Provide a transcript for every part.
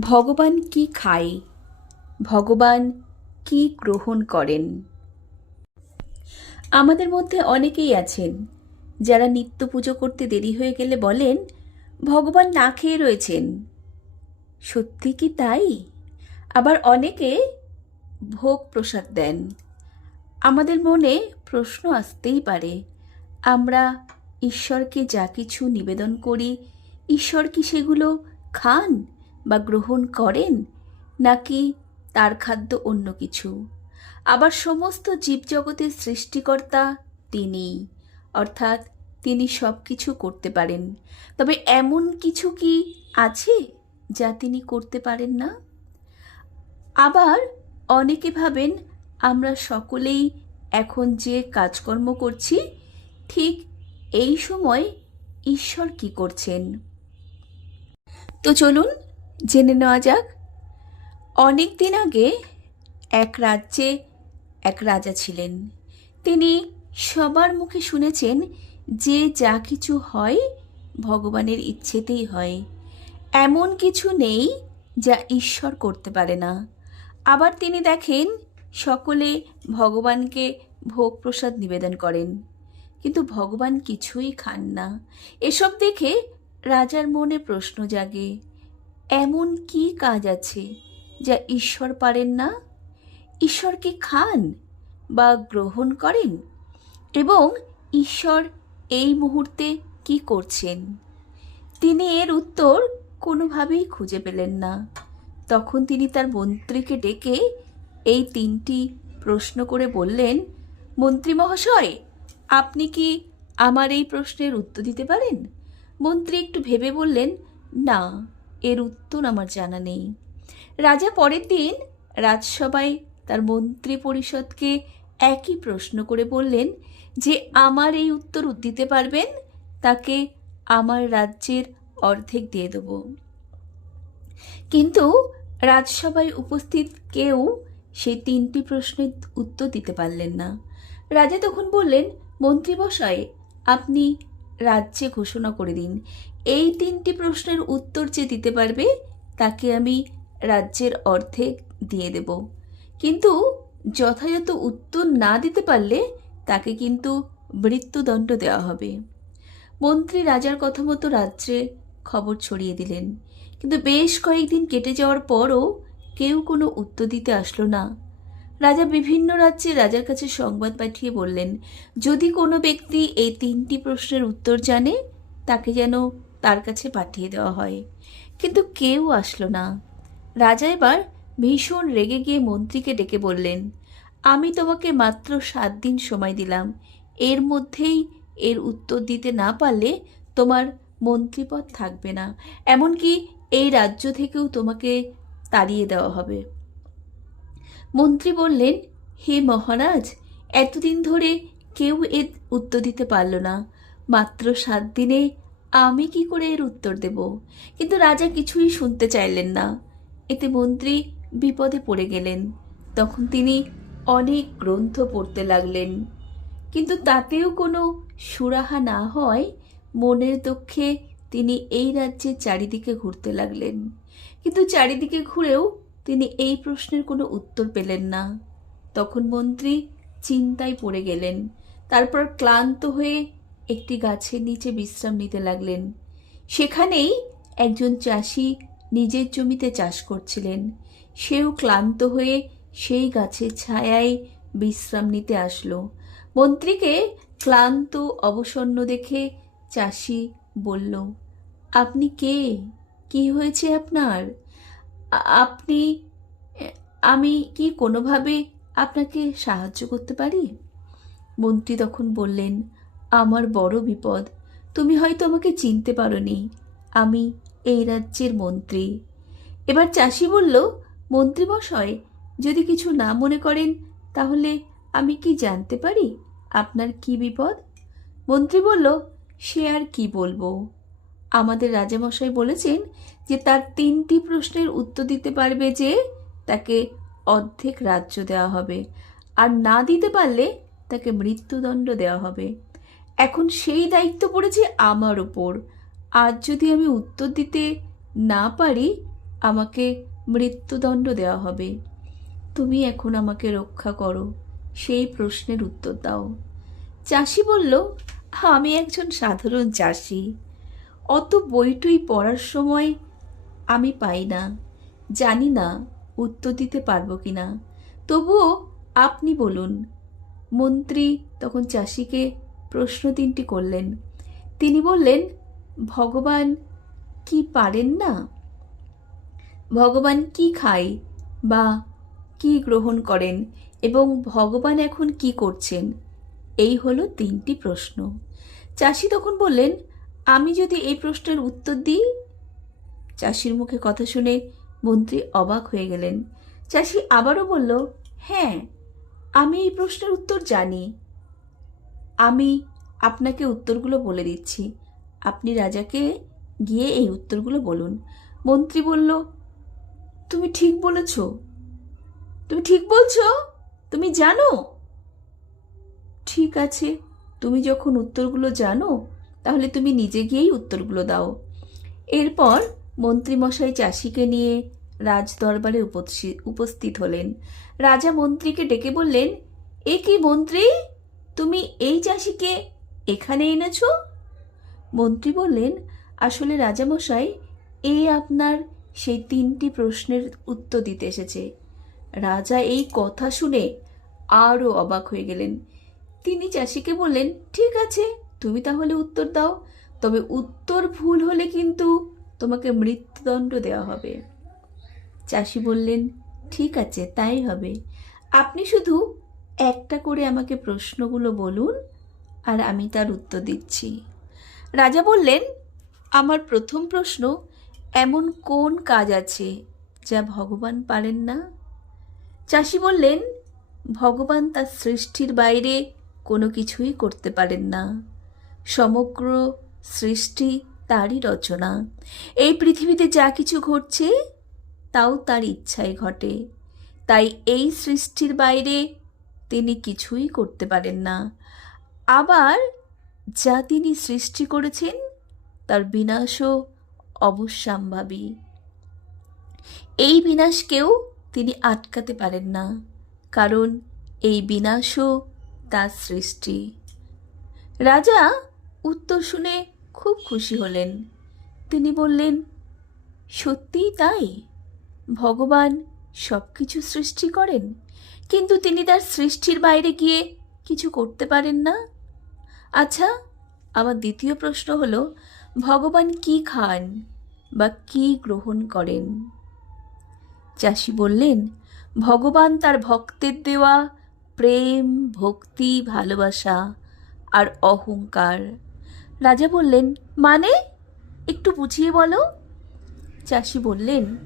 ভগবান কি খায়? ভগবান কি গ্রহণ করেন? আমাদের মধ্যে অনেকেই আছেন, যারা নিত্য পুজো করতে দেরি হয়ে গেলে বলেন, ভগবান না খেয়ে রয়েছেন। সত্যি কি তাই? আবার অনেকে ভোগ প্রসাদ দেন। আমাদের মনে প্রশ্ন আসতেই পারে, আমরা ঈশ্বরকে যা কিছু নিবেদন করি, ঈশ্বর কি সেগুলো খান? বা গ্রহণ করেন নাকি তার খাদ্য অন্য কিছু? আবার সমস্ত জীবজগতের সৃষ্টিকর্তা তিনিই, অর্থাৎ তিনি সব কিছু করতে পারেন। তবে এমন কিছু কি আছে যা তিনি করতে পারেন না? আবার অনেকে ভাবেন, আমরা সকলেই এখন যে কাজকর্ম করছি, ঠিক এই সময় ঈশ্বর কি করছেন? তো চলুন জেনে নেওয়া যাক। অনেক দিন আগে এক রাজ্যে এক রাজা ছিলেন। তিনি সবার মুখে শুনেছেন যে যা কিছু হয় ভগবানের ইচ্ছেতেই হয়। এমন কিছু নেই যা ঈশ্বর করতে পারে না। আবার তিনি দেখেন সকলে ভগবানকে ভোগ প্রসাদ নিবেদন করেন। কিন্তু ভগবান কিছুই খান না। এসব দেখে রাজার মনে প্রশ্ন জাগে এমন কি কাজ আছে যা ঈশ্বর পারেন না? ঈশ্বর কি খান বা গ্রহণ করেন? এবং ঈশ্বর এই মুহূর্তে কি করছেন? তিনি এর উত্তর কোনোভাবেই খুঁজে পেলেন না। তখন তিনি তার মন্ত্রীকে ডেকে এই তিনটি প্রশ্ন করে বললেন, মন্ত্রী মহাশয়, আপনি কি আমার এই প্রশ্নের উত্তর দিতে পারেন? মন্ত্রী একটু ভেবে বললেন, না। এর উত্তর আমার জানা নেই। রাজা পরের দিন রাজসভায় তার মন্ত্রী পরিষদকে একই প্রশ্ন করে বললেন যে, আমার এই উত্তর দিতে পারবেন? তাকে আমার রাজ্যের অর্ধেক দিয়ে দেব। কিন্তু রাজসভায় উপস্থিত কেউ সেই তিনটি প্রশ্নের উত্তর দিতে পারলেন না। রাজা তখন বললেন মন্ত্রী মন্ত্রীমশাই আপনি রাজ্যে ঘোষণা করে দিন। এই তিনটি প্রশ্নের উত্তর যে দিতে পারবে, তাকে আমি রাজ্যের অর্ধেক দিয়ে দেব। কিন্তু যথাযথ উত্তর না দিতে পারলে তাকে কিন্তু মৃত্যুদণ্ড দেওয়া হবে। মন্ত্রী রাজার কথা মতো রাজ্যে খবর ছড়িয়ে দিলেন। কিন্তু বেশ কয়েকদিন কেটে যাওয়ার পরও কেউ কোনো উত্তর দিতে আসলো না। রাজা বিভিন্ন রাজ্যে রাজার কাছে সংবাদ পাঠিয়ে বললেন, যদি কোনো ব্যক্তি এই তিনটি প্রশ্নের উত্তর জানে, তাকে যেন তার কাছে পাঠিয়ে দেওয়া হয়। কিন্তু কেউ আসলো না। রাজা এবার ভীষণ রেগে গিয়ে মন্ত্রীকে ডেকে বললেন, আমি তোমাকে মাত্র সাত দিন সময় দিলাম। এর মধ্যেই এর উত্তর দিতে না পারলে তোমার মন্ত্রীপদ থাকবে না। এমনকি এই রাজ্য থেকেও তোমাকে তাড়িয়ে দেওয়া হবে। মন্ত্রী বললেন, হে মহারাজ, এতদিন ধরে কেউ এর উত্তর দিতে পারল না। মাত্র সাত দিনে আমি কি করে এর উত্তর দেব? কিন্তু রাজা কিছুই শুনতে চাইলেন না। এতে মন্ত্রী বিপদে পড়ে গেলেন। তখন তিনি অনেক গ্রন্থ পড়তে লাগলেন। কিন্তু তাতেও কোনো সুরাহা না হয়, মনের দুঃখে তিনি এই রাজ্যের চারিদিকে ঘুরতে লাগলেন। কিন্তু চারিদিকে ঘুরেও তিনি এই প্রশ্নের কোনো উত্তর পেলেন না। তখন মন্ত্রী চিন্তায় পড়ে গেলেন। তারপর ক্লান্ত হয়ে একটি গাছের নিচে বিশ্রাম নিতে লাগলেন। সেখানেই একজন চাষি নিজের জমিতে চাষ করছিলেন। সেও ক্লান্ত হয়ে সেই গাছের ছায়ায় বিশ্রাম নিতে আসলো। মন্ত্রীকে ক্লান্ত, অবসন্ন দেখে চাষি বলল, আপনি কে? কি হয়েছে আপনার? আপনি, আমি কি কোনোভাবে আপনাকে সাহায্য করতে পারি? মন্ত্রী তখন বললেন আমার বড় বিপদ। তুমি হয়তো আমাকে চিনতে পারোনি। আমি এই রাজ্যের মন্ত্রী। এবার চাষি বলল, মন্ত্রী মশাই, যদি কিছু না মনে করেন, তাহলে আমি কি জানতে পারি? আপনার কি বিপদ? মন্ত্রী বলল, সে আর কি বলব? আমাদের রাজামশাই বলেছেন যে, তার তিনটি প্রশ্নের উত্তর দিতে পারবে যে, তাকে অর্ধেক রাজ্য দেওয়া হবে। আর না দিতে পারলে তাকে মৃত্যুদণ্ড দেওয়া হবে। এখন সেই দায়িত্ব পড়েছে আমার ওপর। আজ যদি আমি উত্তর দিতে না পারি, আমাকে মৃত্যুদণ্ড দেওয়া হবে। তুমি এখন আমাকে রক্ষা করো, সেই প্রশ্নের উত্তর দাও। চাষি বলল, আমি একজন সাধারণ চাষি। অত বইটুই পড়ার সময় আমি পাই না। জানি না উত্তর দিতে পারব কি না তবুও আপনি বলুন, মন্ত্রী তখন চাষিকে প্রশ্ন তিনটি করলেন। তিনি বললেন, ভগবান কি পারেন না? ভগবান কি খায় বা কি গ্রহণ করেন এবং ভগবান এখন কি করছেন? এই হলো তিনটি প্রশ্ন। চাষি তখন বললেন, আমি যদি এই প্রশ্নের উত্তর দিই? চাষির মুখে কথা শুনে মন্ত্রী অবাক হয়ে গেলেন। চাষি আবারও বলল হ্যাঁ আমি এই প্রশ্নের উত্তর জানি। আমি আপনাকে উত্তরগুলো বলে দিচ্ছি। আপনি রাজাকে গিয়ে এই উত্তরগুলো বলুন। মন্ত্রী বলল, তুমি ঠিক বলেছ। তুমি ঠিক বলছ? তুমি জানো? ঠিক আছে। তুমি যখন উত্তরগুলো জানো, তাহলে তুমি নিজে গিয়েই উত্তরগুলো দাও। এরপর মন্ত্রীমশাই চাষিকে নিয়ে রাজদরবারে উপস্থি- উপস্থিত হলেন। রাজা মন্ত্রীকে ডেকে বললেন, এ কি মন্ত্রী? তুমি এই চাষিকে এখানে এনেছ? মন্ত্রী বললেন, আসলে রাজামশাই এই আপনার সেই তিনটি প্রশ্নের উত্তর দিতে এসেছে। রাজা এই কথা শুনে আরও অবাক হয়ে গেলেন। তিনি চাষিকে বললেন, ঠিক আছে, তুমি তাহলে উত্তর দাও, তবে উত্তর ভুল হলে কিন্তু তোমাকে মৃত্যুদণ্ড দেওয়া হবে। চাষি বললেন, ঠিক আছে, তাই হবে। আপনি শুধু একটা করে আমাকে প্রশ্নগুলো বলুন আর আমি তার উত্তর দিচ্ছি। রাজা বললেন, আমার প্রথম প্রশ্ন, এমন কোন কাজ আছে যা ভগবান পারেন না? চাষি বললেন, ভগবান তার সৃষ্টির বাইরে কোনো কিছুই করতে পারেন না। সমগ্র সৃষ্টি তারই রচনা। এই পৃথিবীতে যা কিছু ঘটছে, তাও তার ইচ্ছায় ঘটে। তাই এই সৃষ্টির বাইরে তিনি কিছুই করতে পারেন না। আবার যা তিনি সৃষ্টি করেছেন, তার বিনাশও অবশ্যম্ভাবী। এই বিনাশকেও তিনি আটকাতে পারেন না, কারণ এই বিনাশও তার সৃষ্টি। রাজা উত্তর শুনে খুব খুশি হলেন। তিনি বললেন, সত্যিই তাই? ভগবান সব কিছু সৃষ্টি করেন? কিন্তু তিনি তার সৃষ্টির বাইরে গিয়ে কিছু করতে পারেন না? আচ্ছা আমার দ্বিতীয় প্রশ্ন হলো, ভগবান কি খান বা কি গ্রহণ করেন? চাষি বললেন, ভগবান তার ভক্তের দেওয়া প্রেম, ভক্তি, ভালোবাসা আর অহংকার। রাজা বললেন মানে? একটু বুঝিয়ে বলো। চাষি বললেন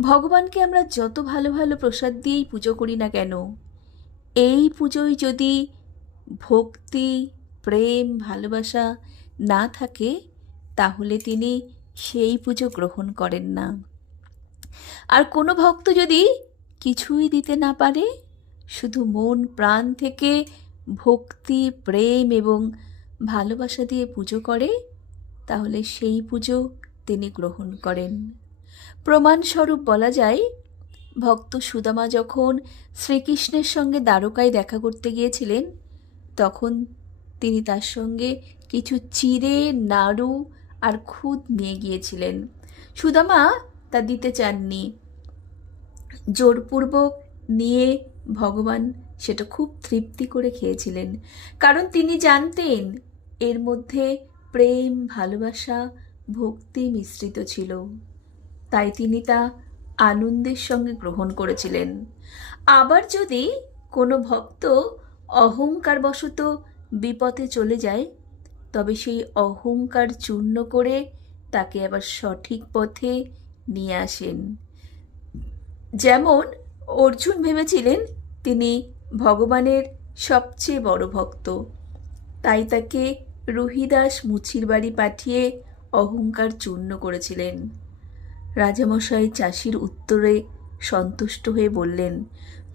ভগবানকে আমরা যত ভালো ভালো প্রসাদ দিয়েই পুজো করি না কেন? এই পুজোয় যদি ভক্তি, প্রেম, ভালোবাসা না থাকে, তাহলে তিনি সেই পুজো গ্রহণ করেন না। আর কোনো ভক্ত যদি কিছুই দিতে না পারে, শুধু মন, প্রাণ থেকে ভক্তি, প্রেম এবং ভালোবাসা দিয়ে পুজো করে, তাহলে সেই পুজো তিনি গ্রহণ করেন। প্রমাণস্বরূপ বলা যায়, ভক্ত সুদামা যখন শ্রীকৃষ্ণের সঙ্গে দ্বারকায় দেখা করতে গিয়েছিলেন, তখন তিনি তার সঙ্গে কিছু চিড়ে, নাড়ু আর খুদ নিয়ে গিয়েছিলেন। সুদামা তা দিতে চাননি। জোরপূর্বক নিয়ে ভগবান সেটা খুব তৃপ্তি করে খেয়েছিলেন। কারণ তিনি জানতেন এর মধ্যে প্রেম, ভালোবাসা, ভক্তি মিশ্রিত ছিল। তাই তিনি তা আনন্দের সঙ্গে গ্রহণ করেছিলেন। আবার যদি কোনো ভক্ত অহংকারবশত বিপথে চলে যায়, তবে সেই অহংকার চূর্ণ করে তাকে আবার সঠিক পথে নিয়ে আসেন। যেমন অর্জুন ভেবেছিলেন তিনি ভগবানের সবচেয়ে বড় ভক্ত। তাই তাকে রুহিদাস মুচির বাড়ি পাঠিয়ে অহংকার চূর্ণ করেছিলেন। রাজামশাই চাষির উত্তরে সন্তুষ্ট হয়ে বললেন,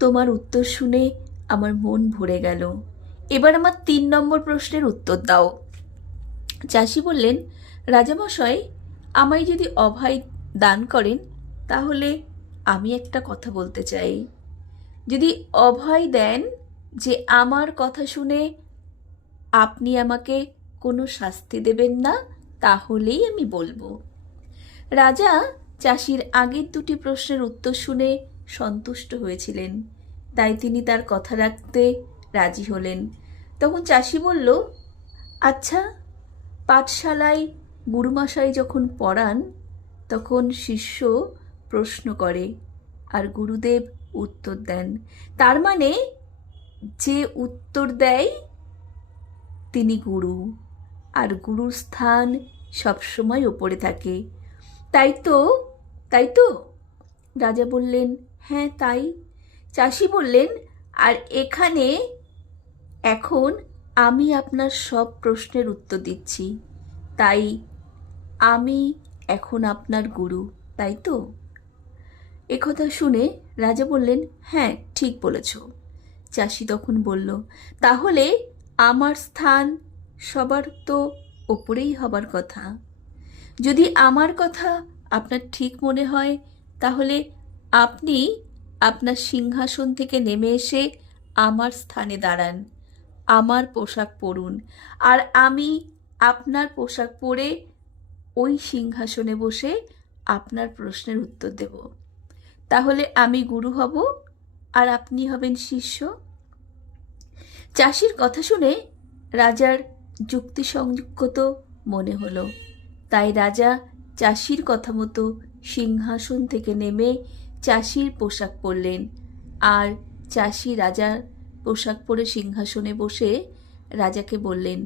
তোমার উত্তর শুনে আমার মন ভরে গেল। এবার আমার তিন নম্বর প্রশ্নের উত্তর দাও। চাষি বললেন, রাজামশাই, আমায় যদি অভয় দান করেন, তাহলে আমি একটা কথা বলতে চাই। যদি অভয় দেন যে আমার কথা শুনে আপনি আমাকে কোনো শাস্তি দেবেন না, তাহলেই আমি বলব। রাজা চাষির আগের দুটি প্রশ্নের উত্তর শুনে সন্তুষ্ট হয়েছিলেন। তাই তিনি তার কথা রাখতে রাজি হলেন। তখন চাষি বলল আচ্ছা পাঠশালায় গুরুমশাই যখন পড়ান, তখন শিষ্য প্রশ্ন করে আর গুরুদেব উত্তর দেন। তার মানে যে উত্তর দেয়, তিনি গুরু। আর গুরুর স্থান সবসময় ওপরে থাকে। তাই তো তাই তো? রাজা বললেন হ্যাঁ তাই। চাষি বললেন, আর এখানে এখন আমি আপনার সব প্রশ্নের উত্তর দিচ্ছি। তাই আমি এখন আপনার গুরু, তাই তো? একথা শুনে রাজা বললেন হ্যাঁ ঠিক বলেছ। চাষি তখন বলল, তাহলে আমার স্থান সবার তো ওপরেই হবার কথা। যদি আমার কথা আপনার ঠিক মনে হয়? তাহলে আপনি আপনার সিংহাসন থেকে নেমে এসে আমার স্থানে দাঁড়ান। আমার পোশাক পরুন। আর আমি আপনার পোশাক পরে ওই সিংহাসনে বসে আপনার প্রশ্নের উত্তর দেব। তাহলে আমি গুরু হব আর আপনি হবেন শিষ্য। চাষির কথা শুনে রাজার যুক্তিসঙ্গত মনে হলো। তাই রাজা চাষির কথা মতো সিংহাসন থেকে নেমে চাষির পোশাক পরলেন। আর চাষি রাজার পোশাক পরে সিংহাসনে বসে রাজাকে বললেন,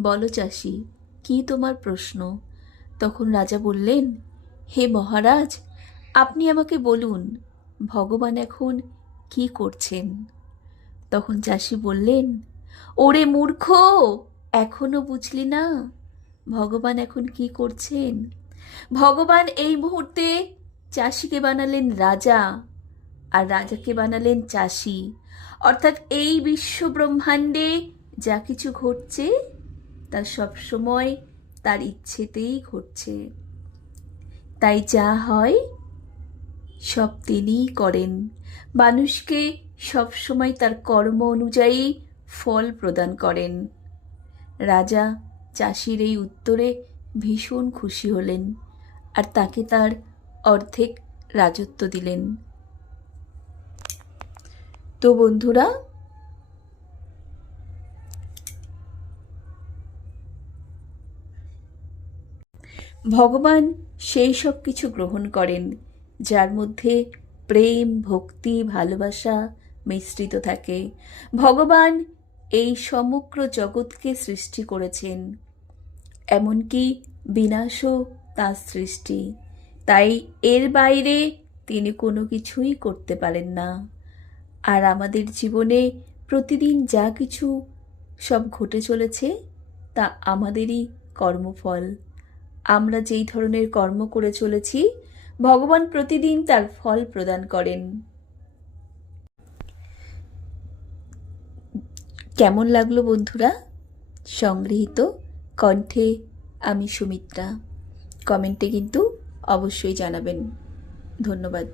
বলো চাষি, কি তোমার প্রশ্ন? তখন রাজা বললেন, হে মহারাজ, আপনি আমাকে বলুন, ভগবান এখন কি করছেন? তখন চাষি বললেন, ওরে মূর্খ, এখনও বুঝলি না, ভগবান এখন কি করছেন? ভগবান এই মুহূর্তে চাষিকে বানালেন রাজা আর রাজাকে বানালেন চাষি। অর্থাৎ এই বিশ্ব ব্রহ্মাণ্ডে যা কিছু ঘটছে, তা সবসময় তার ইচ্ছেতেই ঘটছে। তাই যা হয়, সব তিনিই করেন। মানুষকে সবসময় তার কর্ম অনুযায়ী ফল প্রদান করেন। রাজা চাষির এই উত্তরে ভীষণ খুশি হলেন আর তাকে তার অর্ধেক রাজত্ব দিলেন। তো বন্ধুরা, ভগবান সেই সব কিছু গ্রহণ করেন যার মধ্যে প্রেম, ভক্তি, ভালোবাসা মিশ্রিত থাকে। ভগবান এই সমগ্র জগৎকে সৃষ্টি করেছেন। এমনকি বিনাশও তার সৃষ্টি। তাই এর বাইরে তিনি কোনো কিছুই করতে পারেন না। আর আমাদের জীবনে প্রতিদিন যা কিছু সব ঘটে চলেছে, তা আমাদেরই কর্মফল। আমরা যেই ধরনের কর্ম করে চলেছি, ভগবান প্রতিদিন তার ফল প্রদান করেন। কেমন লাগল বন্ধুরা? সংগৃহীত কণ্ঠে আমি সুমিত্রা। কমেন্টে কিন্তু অবশ্যই জানাবেন। ধন্যবাদ।